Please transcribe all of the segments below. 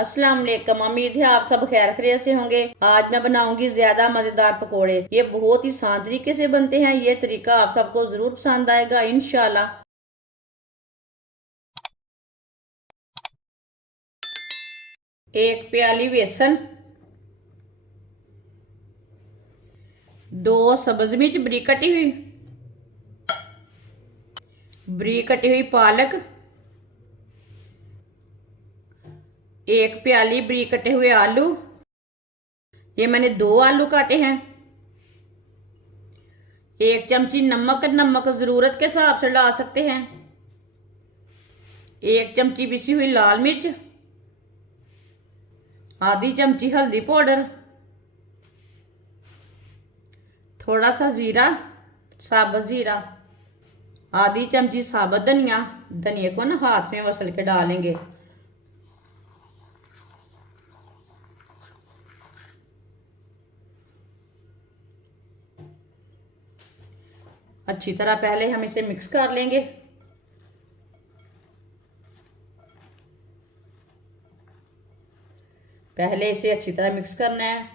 अस्सलाम वालेकुम। उम्मीद है आप सब खैर खैरियत से होंगे। आज मैं बनाऊंगी ज्यादा मजेदार पकोड़े। ये बहुत ही आसान तरीके से बनते हैं। ये तरीका आप सबको जरूर पसंद आएगा इंशाल्लाह। एक प्याली बेसन, 2 सब्ज मिर्च बरीक कटी हुई पालक, 1 प्याली बरीक कटे हुए आलू। ये मैंने 2 आलू काटे हैं। 1 चमची नमक, नमक जरूरत के हिसाब से डाल सकते हैं। 1 चमची पिसी हुई लाल मिर्च, आधी चमची हल्दी पाउडर, थोड़ा सा जीरा, साबुत जीरा, आधी चमची साबुत धनिया। धनिया को ना हाथ में मसल के डालेंगे। अच्छी तरह पहले हम इसे मिक्स कर लेंगे। पहले इसे अच्छी तरह मिक्स करना है,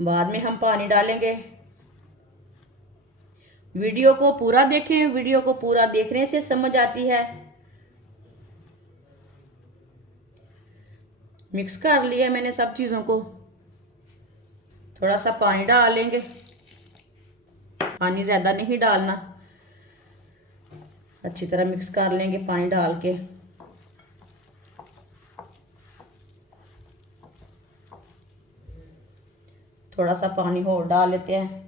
बाद में हम पानी डालेंगे। वीडियो को पूरा देखें, वीडियो को पूरा देखने से समझ आती है। मिक्स कर लिया मैंने सब चीज़ों को। थोड़ा सा पानी डाल लेंगे, पानी ज़्यादा नहीं डालना। अच्छी तरह मिक्स कर लेंगे पानी डाल के। थोड़ा सा पानी और डाल लेते हैं।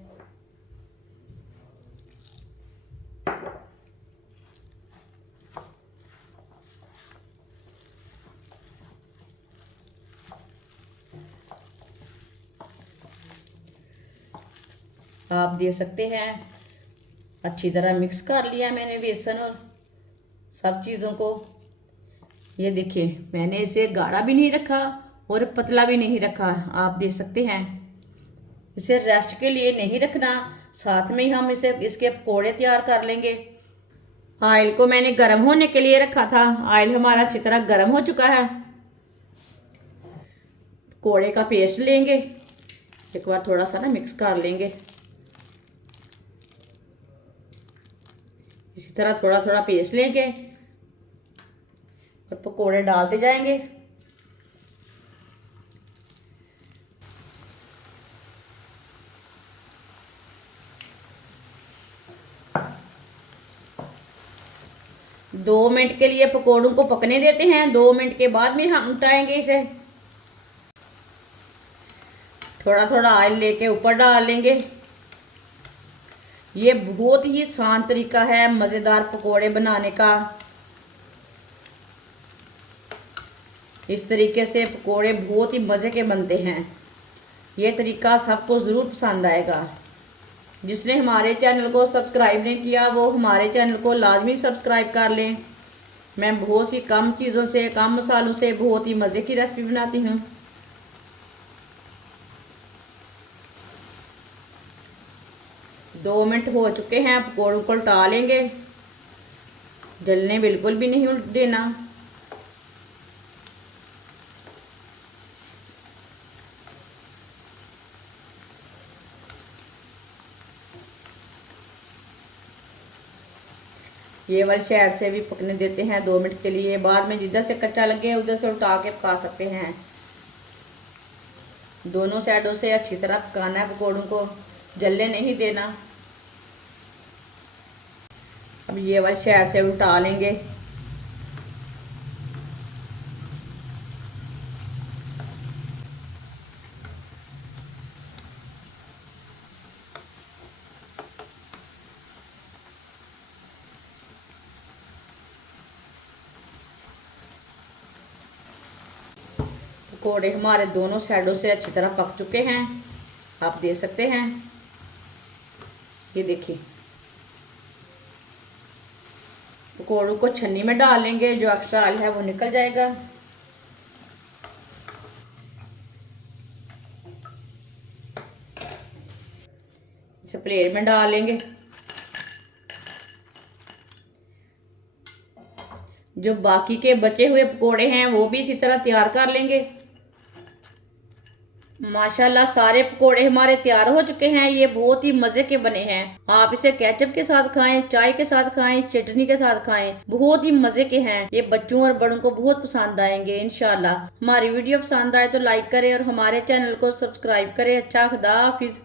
आप दे सकते हैं। अच्छी तरह मिक्स कर लिया मैंने बेसन और सब चीज़ों को। ये देखिए, मैंने इसे गाढ़ा भी नहीं रखा और पतला भी नहीं रखा। आप दे सकते हैं। इसे रेस्ट के लिए नहीं रखना, साथ में ही हम इसके पकोड़े तैयार कर लेंगे। ऑयल को मैंने गर्म होने के लिए रखा था। ऑयल हमारा अच्छी तरह गर्म हो चुका है। पकोड़े का पेस्ट लेंगे, एक बार थोड़ा सा ना मिक्स कर लेंगे। इसी तरह थोड़ा थोड़ा पेस्ट लेंगे और पकोड़े डालते जाएंगे। दो मिनट के लिए पकोड़ों को पकने देते हैं। 2 मिनट के बाद में हम उठाएंगे इसे। थोड़ा थोड़ा ऑयल लेके ऊपर डाल लेंगे। ये बहुत ही आसान तरीका है मज़ेदार पकोड़े बनाने का। इस तरीके से पकोड़े बहुत ही मज़े के बनते हैं। ये तरीका सबको ज़रूर पसंद आएगा। जिसने हमारे चैनल को सब्सक्राइब नहीं किया वो हमारे चैनल को लाजमी सब्सक्राइब कर लें। मैं बहुत सी कम चीज़ों से, कम मसालों से बहुत ही मज़े की रेसिपी बनाती हूँ। दो मिनट हो चुके हैं। पकौड़ों को उल्टा लेंगे। जलने बिल्कुल भी नहीं देना। ये वाली साइड से भी पकने देते हैं 2 मिनट के लिए। बाद में जिधर से कच्चा लगे उधर से उल्टा के पका सकते हैं। दोनों साइडों से अच्छी तरह पकाना है। पकौड़ों को जलने नहीं देना। अब ये वाली साइड से उल्टा लेंगे। पकौड़े हमारे दोनों साइडों से अच्छी तरह पक चुके हैं। आप देख सकते हैं। ये देखिए, पकौड़ों को छन्नी में डाल लेंगे। जो एक्स्ट्रा ऑयल है वो निकल जाएगा। इसे प्लेट में डाल लेंगे। जो बाकी के बचे हुए पकोड़े हैं वो भी इसी तरह तैयार कर लेंगे। माशाल्लाह सारे पकोड़े हमारे तैयार हो चुके हैं। ये बहुत ही मजे के बने हैं। आप इसे केचप के साथ खाएं, चाय के साथ खाएं, चटनी के साथ खाएं, बहुत ही मजे के हैं। ये बच्चों और बड़ों को बहुत पसंद आएंगे इंशाल्लाह। हमारी वीडियो पसंद आए तो लाइक करें और हमारे चैनल को सब्सक्राइब करें। अच्छा, खुदा हाफिज।